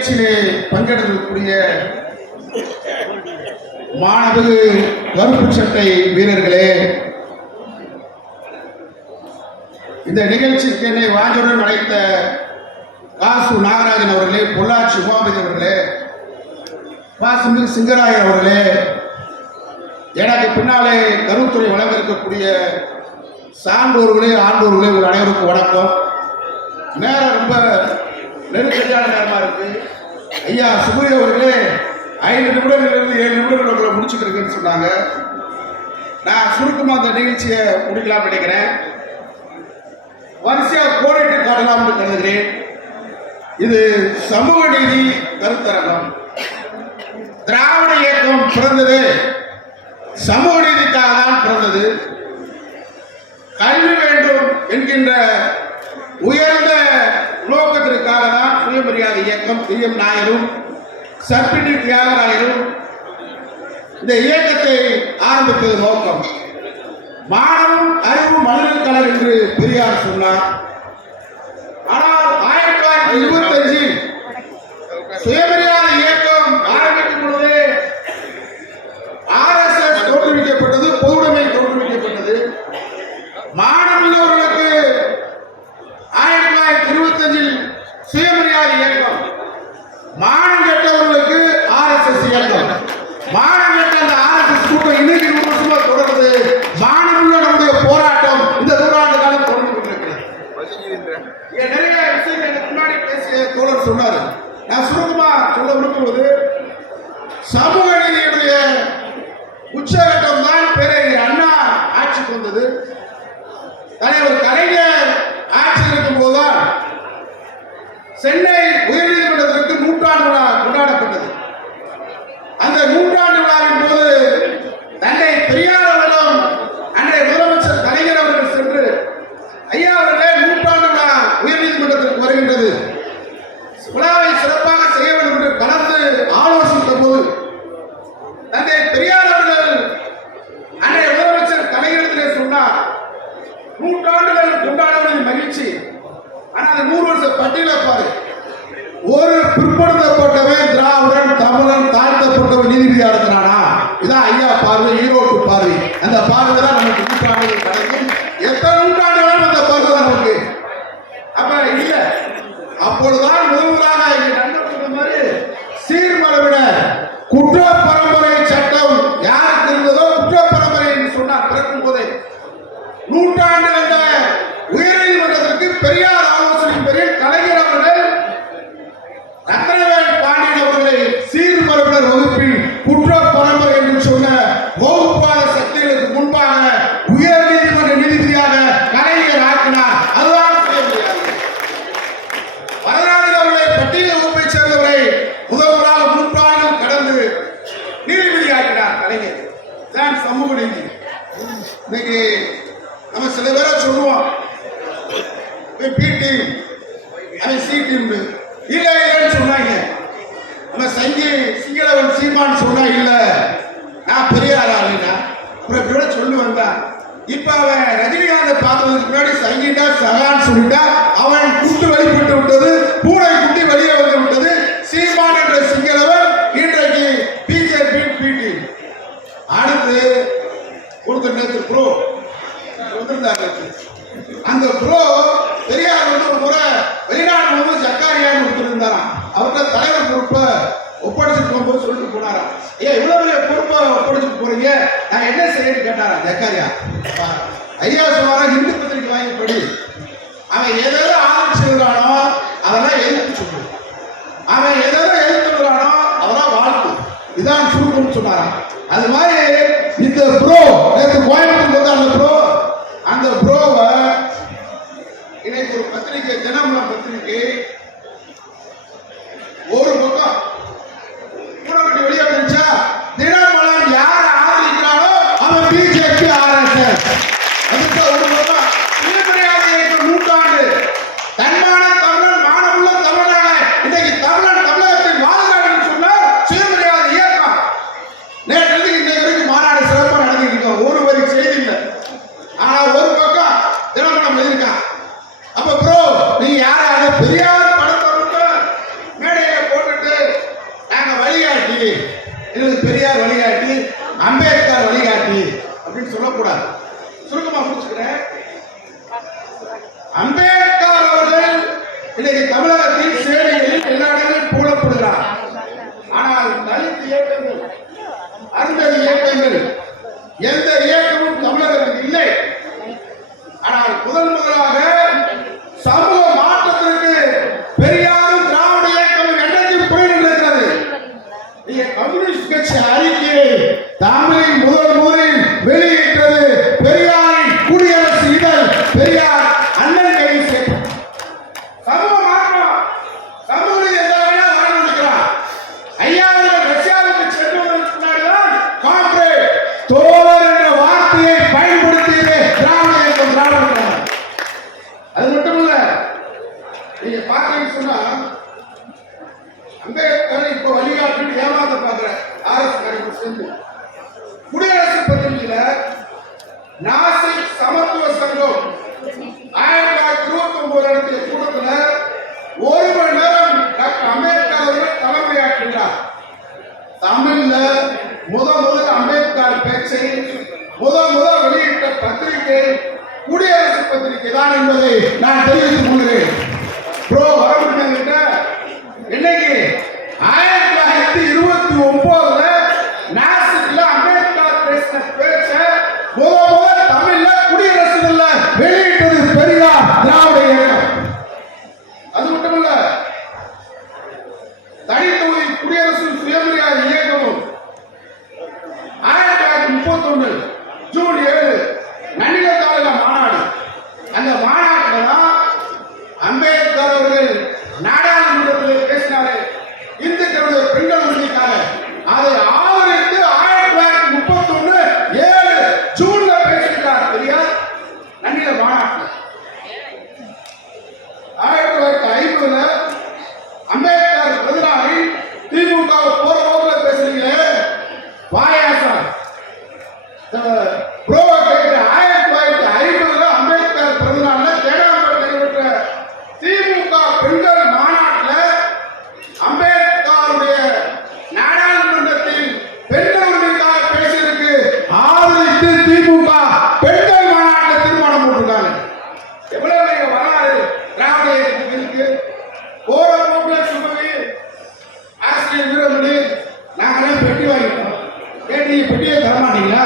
நிகழ்ச்சியிலே பங்கெடுக்கக்கூடிய மாணவர்கள் கருப்பு சட்டை வீரர்களே, இந்த நிகழ்ச்சிக்கு என்னை வாஞ்சுடன் அழைத்த காசு நாகராஜன் அவர்களே, பொள்ளாச்சி உமாபதி அவர்களே, பாசுமிகு சிங்கராயர் அவர்களே, எனக்கு பின்னாலே கருத்துறை வழங்க இருக்கக்கூடிய சான்றோர்களே, ஆண்டோர்களே, ஒரு அனைவருக்கும் வணக்கம். நேரம் ரொம்ப நெருக்கடியான நேரமா இருக்கு. ஐயா சுபுரி அவர்களே 5 நிமிடங்களிலிருந்து 7 நிமிடங்கள் உங்களை முடிச்சுக்கிறதுன்னு சொன்னாங்க. நான் சுருக்கமாக அந்த நிகழ்ச்சியை முடிக்கலாம் நினைக்கிறேன். வரிசையாக கோடிட்டு காட்டலாம் என்று கருதுகிறேன். இது சமூக நீதி கருத்தரங்கம். திராவிட இயக்கம் பிறந்தது சமூக நீதிக்காக தான் பிறந்தது. கல்வி வேண்டும் என்கின்ற உயர்ந்த நோக்கத்திற்காக தான் சுயமரியாதை இயக்கம் டி.எம். நாயரும் சர்பிடி தியாகராயரும் இந்த இயக்கத்தை ஆரம்பித்தது நோக்கம். மாணவம் அறிவு மனிதன் கலர் என்று பெரியார் சொன்னார். ஆனால் 1925 சுயமரியாதை இயக்கம் ஆரம்பிக்கும் பொழுது RSS தோற்றுவிக்கப்பட்டது, பொதுவுடைமை தோற்றுவிக்கப்பட்டது. மாணவர்களுக்கு 1925 சுயமரியாதை இயக்கம், மானம் கெட்டவர்களுக்கு RSS இயக்கம். மானம் கெட்ட அந்த RSS கூட்டம் இன்னைக்கு 100 வருஷமா தொடர்ந்து மாணவர்கள நம்முடைய போராட்டம் இந்த 100 ஆண்டு காலம் தொடர்ந்து கொண்டிருக்கிறது. நிறைய விஷயங்கள் எனக்கு முன்னாடி பேசிய தோழர் சொன்னார். நான் சுருக்கமா சொல்ல விரும்புவது, சமூக நீதியுடைய உச்சகட்டம் தான் பேரறிஞர் அண்ணா ஆட்சிக்கு வந்தது. தலைவர் கலைஞர் ஆட்சியில் இருக்கும் போதுதான் சென்னை உயர்நீதிமன்றத்திற்கு 100ஆண்டு விழா கொண்டாடப்பட்டது. அந்த 100ஆண்டு விழாவின் போது தந்தை பெரியார் அவர்களும் அன்றைய முதலமைச்சர் கலைஞர் அவர்கள் சென்று, ஐயா அவர்களே 100ஆண்டு விழா உயர்நீதிமன்றத்திற்கு வருகின்றது, விழாவை சிறப்பாக செய்ய வேண்டும் என்று கலந்து ஆலோசித்த போது தந்தை பெரியார் அவர்கள் அன்றைய முதலமைச்சர் கலைஞரிடத்திலே சொன்னார், 100 ஆண்டுகள் கொண்டாடுவது மகிழ்ச்சி, ஆனால் அந்த 100 வருஷ பட்டியலை பாரு, ஒரு பிற்படுத்தப்பட்டவன் திராவிடன் தமிழன் தாழ்த்தப்பட்டவன் நீதிபதியா இருக்கிறானா? இதான் ஐயா பார்வை, ஈரோட்டு பார்வை. அந்த பார்வை தான் நமக்கு 100 ஆண்டுகள் கிடைக்கும். எத்தனை 100 ஆண்டுகளும் அந்த பார்வை தான் நமக்கு. அப்ப இல்ல, அப்பொழுதுதான் முதலாக நண்பர் சொன்ன மாதிரி சீர்மரபிட குற்ற பரம்பரை சட்டம் யாருக்கு இருந்ததோ குற்ற பரம்பரை என்று சொன்னார். பிறக்கும் போதே 100 ஆண்டு என்ற உயர்நீதிமன்றத்திற்கு பெரியார் ஆலோசனை பெரிய கலைஞர் அவர்கள் ரத்னவேல் பாண்டியன் அவர்களை சீர்மரபினர் வகுப்பில் குற்ற பரம்பரை என்று சொன்ன வகுப்பாத சக்திகளுக்கு முன்பாக உயர் நீதிமன்ற நீதிபதியாக கலைஞர் ஆக்கினார். அதுதான் வரலாறு அவர்களை பட்டியல் வகுப்பை சேர்ந்தவரை முதல்வராக 3 ஆண்டுகள் கடந்து நீதிபதி ஆக்கினார் கலைஞர். தான் சமூக நீதி. இன்னைக்கு நம்ம சில பேரை சொல்லுவோம், பி டீம் அவன் சி டீம் இல்லைன்னு சொன்னாங்க. நம்ம சிங்களவன் சீமான் சொன்னா இல்ல நான் பெரியார் ஆளுனா அப்புறம் இப்படி சொல்லுவேன் தான். இப்ப அவன் ரஜினிகாந்தை பார்த்ததுக்கு முன்னாடி சங்கிட்டா சகான்னு சொல்லிட்டா அவன் குட்டு வெளிப்பட்டு விட்டது, பூனை குட்டி வெளியே வந்து விட்டது. சீமான் என்ற சிங்களவன் இன்றைக்கு பிஜேபி பி டீம். அடுத்து கொடுத்த நேற்று ப்ரோ வந்திருந்தாங்க. அந்த ப்ரோ பெரியார் வந்து ஒரு முறை வெளிநாடு போகும்போது ஜக்காரியான்னு கொடுத்துருந்தாராம். அவர்கிட்ட தலைவர் பொறுப்பை ஒப்படைச்சிட்டு போகும்போது சொல்லிட்டு போனாராம், ஐயா இவ்வளவு பெரிய பொறுப்பை ஒப்படைச்சிட்டு போறீங்க, நான் என்ன செய்யணும்னு கேட்டாரா ஜக்காரியா. ஐயா சொன்னாரா, இந்து பத்திரிக்கை வாங்கி படி, அவன் எதாவது ஆதரிச்சுறானோ அதெல்லாம் எதிர்த்து சொல்லு, அவன் எதாவது எதிர்த்துறானோ அதெல்லாம் வாழ்த்து, இதான் சுருக்கம்னு சொன்னாராம். அது மாதிரி இந்த ப்ரோ நேற்று கோயம்புத்தூர் வந்த அந்த ப்ரோவை இன்னைக்கு ஒரு பத்திரிகை தினமலம் பத்திரிகை ஒரு பக்கம் கூடப்பட்டு வெளியே வந்துச்சா, தினமலம் யார ஆதரிக்கிறானோ அவன் பிஜேபி RSS. அதுக்கு ஒரு பக்கம் சுயமரியாதை இயக்கம் 100 ஆண்டு தன்மான தமிழன் மானமுள்ள தமிழனாக இன்னைக்கு தமிழன் தமிழகத்தில் வாழ்கிறான் சொன்னால் சுயமரியாதை இயக்கம். நேற்று இன்னைக்கு வரைக்கும் மாநாடு சிறப்பாக நடந்துட்டு இருக்கோம். ஒரு வரி செய்தி இல்லை, ஆனா ஒரு பக்கம் தினமலம் எழுதியிருக்கான். அப்ப ப்ரோ நீ யாராவது பெரியார் படத்தை மேடையை போட்டு இன்னைக்கு எங்களுக்கு பெரியார் வழிகாட்டி, அம்பேத்கர் வழிகாட்டி அப்படின்னு சொல்லக்கூடாது. சுருக்கமா முடிச்சுக்கிறேன். அம்பேத்கர் அவர்கள் இன்னைக்கு தமிழகத்தின் சேவைகளில் எல்லா இடங்களிலும் புகழப்படுகிறார். ஆனால் தலித் இயக்கங்கள், அருந்ததி இயக்கங்கள், எந்த இயக்கமும் தமிழகத்தில் இல்லை. ஆனால் முதலாக சமூக மாற்றத்திற்கு பெரியாரும் திராவிட இயக்கமும் என்னைக்கு புரிந்திருக்கிறது. நீங்க கம்யூனிஸ்ட் கட்சி அறிக்கையை தமிழில் முதலில் வெளியிட்டது பெரியாரின் குடியரசு இதழ் பெரியார் அண்ணன் கையில் சேர்க்கும். சமூக மாற்றம், சமூக எந்த வேணா வரணும்னுக்கிறார். ஐயாவுடைய ரஷ்யாவுக்கு செல்வதற்கு முன்னாடிதான் காம்ரேட் தோழர் என்ற வார்த்தையை பயன்படுத்தியதே திராவிட இயக்கம். திராவிட அது மட்டுமல்ல, நீங்க பாத்தீங்கன்னு சொன்னா அம்பேத்கர் இப்ப வழிகாட்டு ஏமாத்த பாக்குற ஆர்எஸ் காரங்க சேர்ந்து குடியரசு பத்திரிகையில நாசிக் சமத்துவ சங்கம் 1929 நடத்திய கூட்டத்தில் 1 மணி நேரம் டாக்டர் அம்பேத்கர் அவர்கள் தலைமையாற்றுகிறார். தமிழ்ல முதல் அம்பேத்கர் பேச்சை முதல் வெளியிட்ட பத்திரிகை குடியரசு பத்திரிகை தான் என்பதை நான் தெரிவித்துக் கொள்கிறேன். வரவிட்ட இன்னைக்கு 1929 நாசிக்ல அம்பேத்கர் பேசின பேச்ச முதல் தமிழ்ல குடியரசுல வெளியிட்டது பெரியார் திராவிட இயக்கம். அது மட்டுமல்ல, தனித்தொகுதி குடியரசு சுயமரியாதை இயக்கமும் 1931 ஜூன் 7 நன்னிலத்தாள மாநாடு. அந்த மாநாட்டில் தான் அம்பேத்கர் அவர்கள் நாடாளுமன்றத்தில் பேசினாரு. இந்துக்களுடைய பெண்கள் உரிமைக்காக அதை ஆதரித்து 1931 7 ஜூன்ல பேசியிருக்கார் பெரியார் நன்னில மாநாட்டில். 1950 அம்பேத்கர் பிறந்தநாளில் திமுக போற போக்குல பேசுறீங்களே பாயாசம் ப்ரோவா கேட்கிற 1950 அம்பேத்கர் பிறந்தநாளில் தேடாம்பேட்டை நடைபெற்ற திமுக பெண்கள் மாநாட்டில் அம்பேத்கருடைய நாடாளுமன்றத்தில் பெண்கள் உரிமைக்காக பேசியிருக்கு ஆதரித்து திமுக பெண்கள் மாநாட்டில் தீர்மானம் போட்டிருக்காங்க. எவ்வளவு வரலாறு திராவிட இயக்கத்துக்கு இருக்கு. போற போக்குல சுமதி ஆசிரியர் வீரமணி நாங்களாம் பெட்டி வாங்கிட்டோம். நீங்க பெட்டியை தரமாட்டீங்களா?